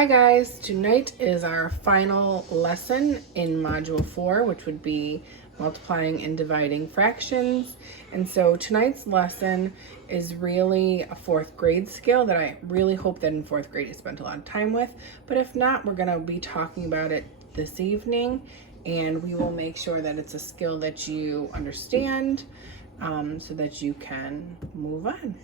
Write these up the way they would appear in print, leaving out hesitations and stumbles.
Hi guys, tonight is our final lesson in Module 4, which would be multiplying and dividing fractions. And so tonight's lesson is really a fourth grade skill that I really hope that in fourth grade you spent a lot of time with. But if not, we're going to be talking about it this evening, and we will make sure that it's a skill that you understand so that you can move on.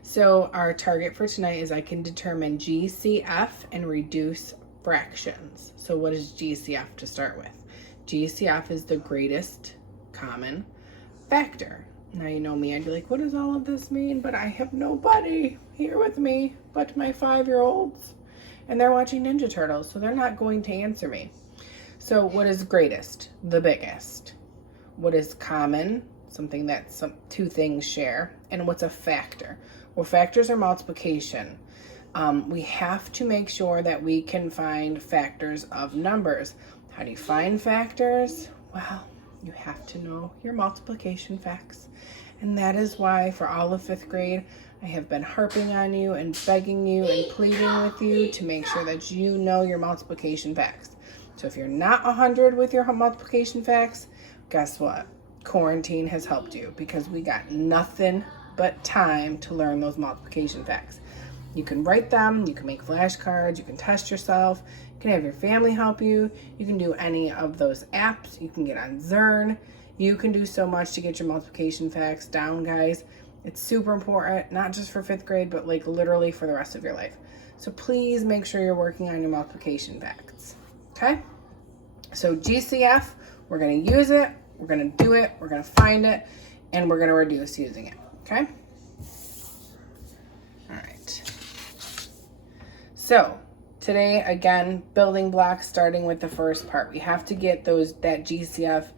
So our target for tonight is I can determine GCF and reduce fractions. So what is GCF to start with? GCF is the greatest common factor. Now you know me, I'd be like, what does all of this mean? But I have nobody here with me but my 5-year-olds. And they're watching Ninja Turtles, so they're not going to answer me. So what is greatest? The biggest. What is common? Something that two things share. And what's a factor? Well, factors are multiplication. We have to make sure that we can find factors of numbers. How do you find factors? Well, you have to know your multiplication facts. And that is why for all of 5th grade, I have been harping on you and begging you and pleading with you to make sure that you know your multiplication facts. So if you're not 100 with your multiplication facts, guess what? Quarantine has helped you because we got nothing but time to learn those multiplication facts. You can write them, you can make flashcards, you can test yourself, you can have your family help you, you can do any of those apps, you can get on Zern, you can do so much to get your multiplication facts down, guys. It's super important, not just for 5th grade, but like literally for the rest of your life. So please make sure you're working on your multiplication facts, okay? So GCF, we're gonna use it, we're gonna do it, we're gonna find it, and we're gonna reduce using it. Okay. All right. So today, again, building blocks, starting with the first part. We have to get that GCF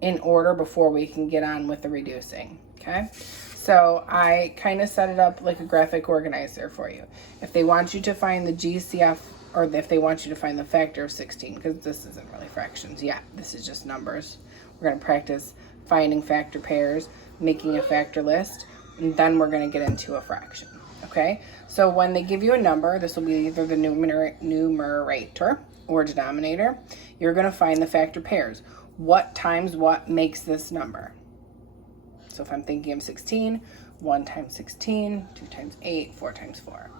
in order before we can get on with the reducing. Okay. So I kind of set it up like a graphic organizer for you. If they want you to find the GCF, or if they want you to find the factor of 16, because this isn't really fractions yet. This is just numbers. We're going to practice finding factor pairs, making a factor list, and then we're going to get into a fraction. Okay, so when they give you a number, this will be either the numerator or denominator. You're going to find the factor pairs. What times what makes this number? So if I'm thinking of 16, 1 times 16, 2 times 8, 4 times 4.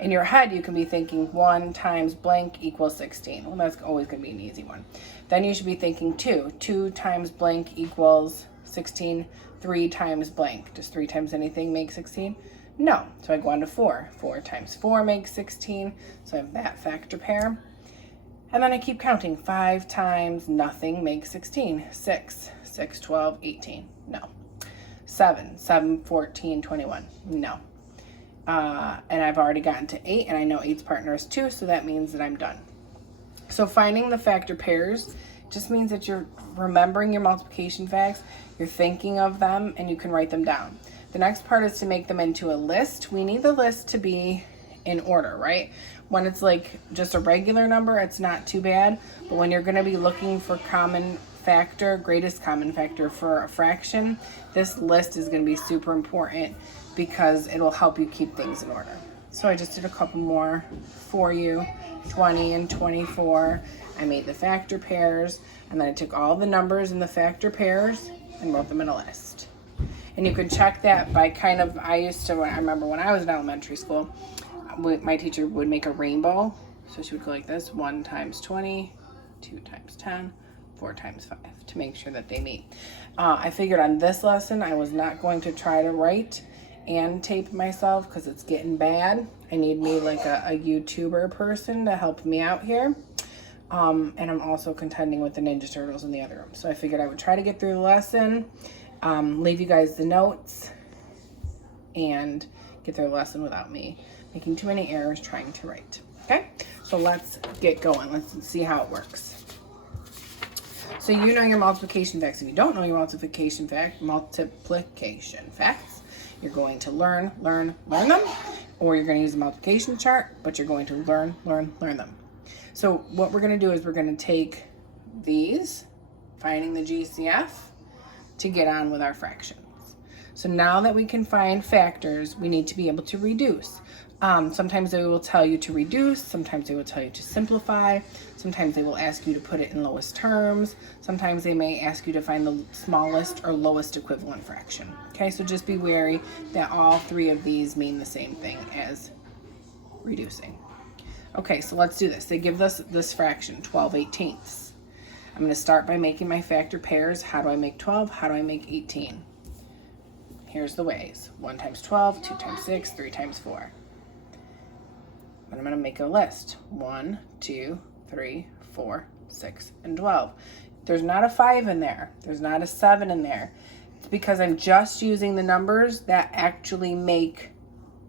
In your head, you can be thinking 1 times blank equals 16. Well, that's always going to be an easy one. Then you should be thinking 2 times blank equals 16, 3 times blank. Does 3 times anything make 16? No. So I go on to 4. 4 times 4 makes 16. So I have that factor pair. And then I keep counting. 5 times nothing makes 16. 6, 6, 12, 18. No. 7, 7, 14, 21. No. And I've already gotten to 8, and I know 8's partner is 2, so that means that I'm done. So finding the factor pairs just means that you're remembering your multiplication facts, you're thinking of them, and you can write them down. The next part is to make them into a list. We need the list to be in order, right? When it's like just a regular number, it's not too bad, but when you're going to be looking for common factor, greatest common factor for a fraction, this list is going to be super important because it'll help you keep things in order. So I just did a couple more for you, 20 and 24. I made the factor pairs, and then I took all the numbers in the factor pairs and wrote them in a list. And you can check that by I remember when I was in elementary school, my teacher would make a rainbow. So she would go like this: 1 times 20, 2 times 10, 4 times 5, to make sure that they meet. I figured on this lesson, I was not going to try to write and tape myself because it's getting bad. I need me like a YouTuber person to help me out here. And I'm also contending with the Ninja Turtles in the other room. So I figured I would try to get through the lesson, leave you guys the notes, and get through the lesson without me making too many errors trying to write. Okay, so let's get going. Let's see how it works. So you know your multiplication facts. If you don't know your multiplication facts, you're going to learn them, or you're going to use a multiplication chart, but you're going to learn them. So what we're going to do is we're going to take these, finding the GCF, to get on with our fractions. So now that we can find factors, we need to be able to reduce. Sometimes they will tell you to reduce, sometimes they will tell you to simplify, sometimes they will ask you to put it in lowest terms, sometimes they may ask you to find the smallest or lowest equivalent fraction. Okay, so just be wary that all three of these mean the same thing as reducing. Okay, so let's do this. They give us this fraction, 12/18. I'm going to start by making my factor pairs. How do I make 12? How do I make 18? Here's the ways. 1 times 12, 2 times 6, 3 times 4. And I'm going to make a list. 1, 2, 3, 4, 6, and 12. There's not a 5 in there. There's not a 7 in there. It's because I'm just using the numbers that actually make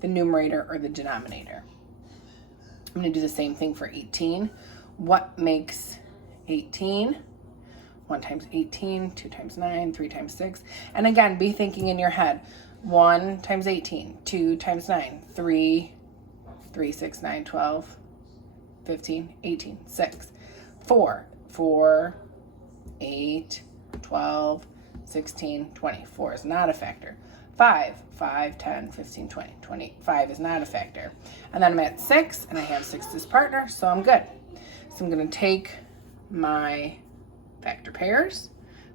the numerator or the denominator. I'm going to do the same thing for 18. What makes 18? 1 times 18, 2 times 9, 3 times 6. And again, be thinking in your head. 1 times 18, 2 times 9, 3, 6, 9, 12, 15, 18, 6. 4, 8, 12, 16, 20. 4 is not a factor. 5, 10, 15, 20. 25 is not a factor. And then I'm at 6, and I have 6 as partner, so I'm good. So I'm going to take my factor pairs,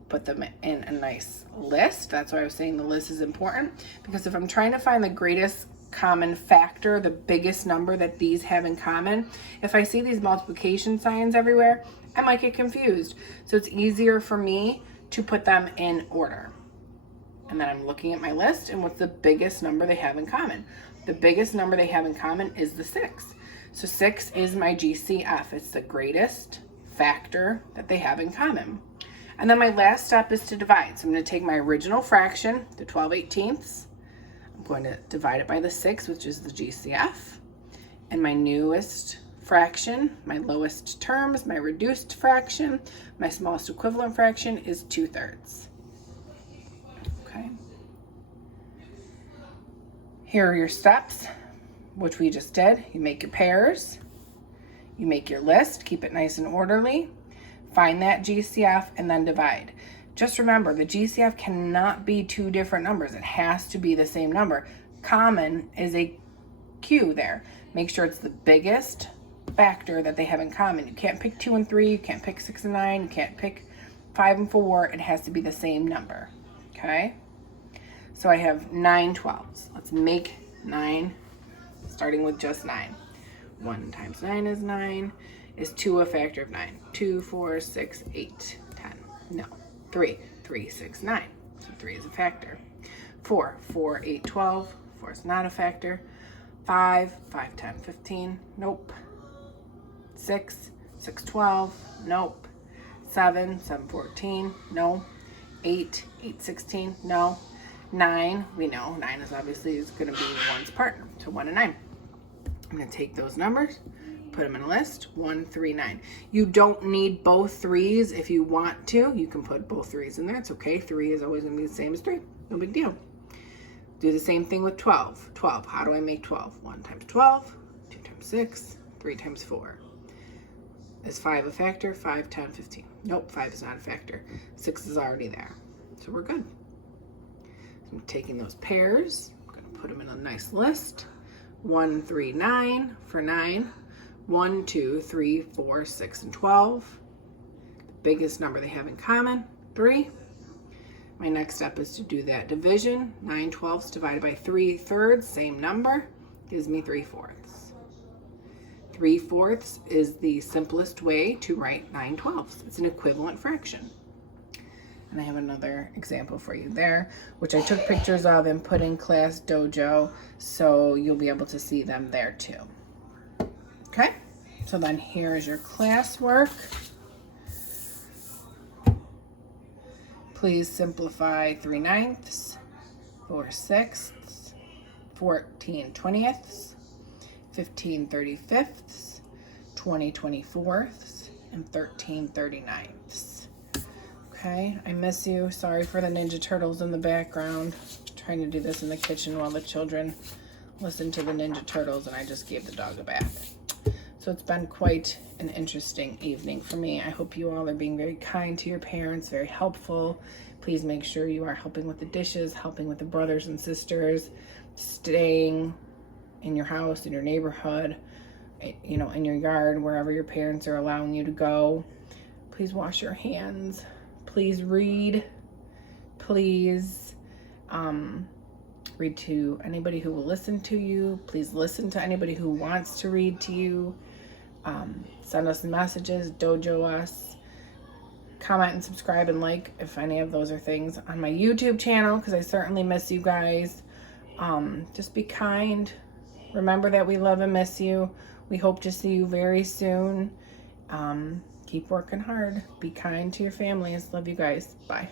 put them in a nice list. That's why I was saying the list is important, because if I'm trying to find the greatest common factor, the biggest number that these have in common, if I see these multiplication signs everywhere, I might get confused. So it's easier for me to put them in order. And then I'm looking at my list, and what's the biggest number they have in common? The biggest number they have in common is the 6. So 6 is my GCF. It's the greatest factor that they have in common. And then my last step is to divide. So I'm going to take my original fraction, the 12/18. I'm going to divide it by the 6, which is the GCF. And my newest fraction, my lowest terms, my reduced fraction, my smallest equivalent fraction is 2/3. Okay. Here are your steps, which we just did. You make your pairs. You make your list, keep it nice and orderly, find that GCF, and then divide. Just remember, the GCF cannot be two different numbers. It has to be the same number. Common is a Q there. Make sure it's the biggest factor that they have in common. You can't pick 2 and 3, you can't pick 6 and 9, you can't pick 5 and 4. It has to be the same number, okay? So I have 9 12s. Let's make 9, starting with just 9. 1 times 9 is 9. Is 2 a factor of 9? 2, 4, 6, 8, 10. No. 3, 6, 9. So 3 is a factor. 4, 8, 12. 4 is not a factor. 5, 10, 15. Nope. 6, 12. Nope. 7, 14. No. 8, 16. No. 9, we know 9 is obviously going to be 1's partner. So 1 and 9. I'm going to take those numbers, put them in a list. 1, 3, 9. You don't need both 3's. If you want to, you can put both 3's in there. It's okay. 3 is always going to be the same as 3. No big deal. Do the same thing with 12. 12. How do I make 12? 1 times 12, 2 times 6, 3 times 4. Is 5 a factor? 5, 10, 15. Nope, 5 is not a factor. 6 is already there. So we're good. So I'm taking those pairs. I'm going to put them in a nice list. 1, 3, 9 for 9. 1, 2, 3, 4, 6, and 12. The biggest number they have in common, 3. My next step is to do that division. 9 12ths divided by 3/3, same number, gives me 3/4. 3/4 is the simplest way to write 9 12ths. It's an equivalent fraction. And I have another example for you there, which I took pictures of and put in Class Dojo, so you'll be able to see them there too. Okay, so then here's your classwork. Please simplify 3/9, 4/6, 14 20ths, 15 35ths, 20 24ths, and 13 39ths. Okay, I miss you. Sorry for the Ninja Turtles in the background. I'm trying to do this in the kitchen while the children listen to the Ninja Turtles, and I just gave the dog a bath. So it's been quite an interesting evening for me. I hope you all are being very kind to your parents, very helpful. Please make sure you are helping with the dishes, helping with the brothers and sisters, staying in your house, in your neighborhood, you know, in your yard, wherever your parents are allowing you to go. Please wash your hands. Please read. Please read to anybody who will listen to you. Please listen to anybody who wants to read to you. Send us messages, dojo us. Comment and subscribe and like if any of those are things on my YouTube channel, because I certainly miss you guys. Just be kind. Remember that we love and miss you. We hope to see you very soon. Keep working hard. Be kind to your families. Love you guys. Bye.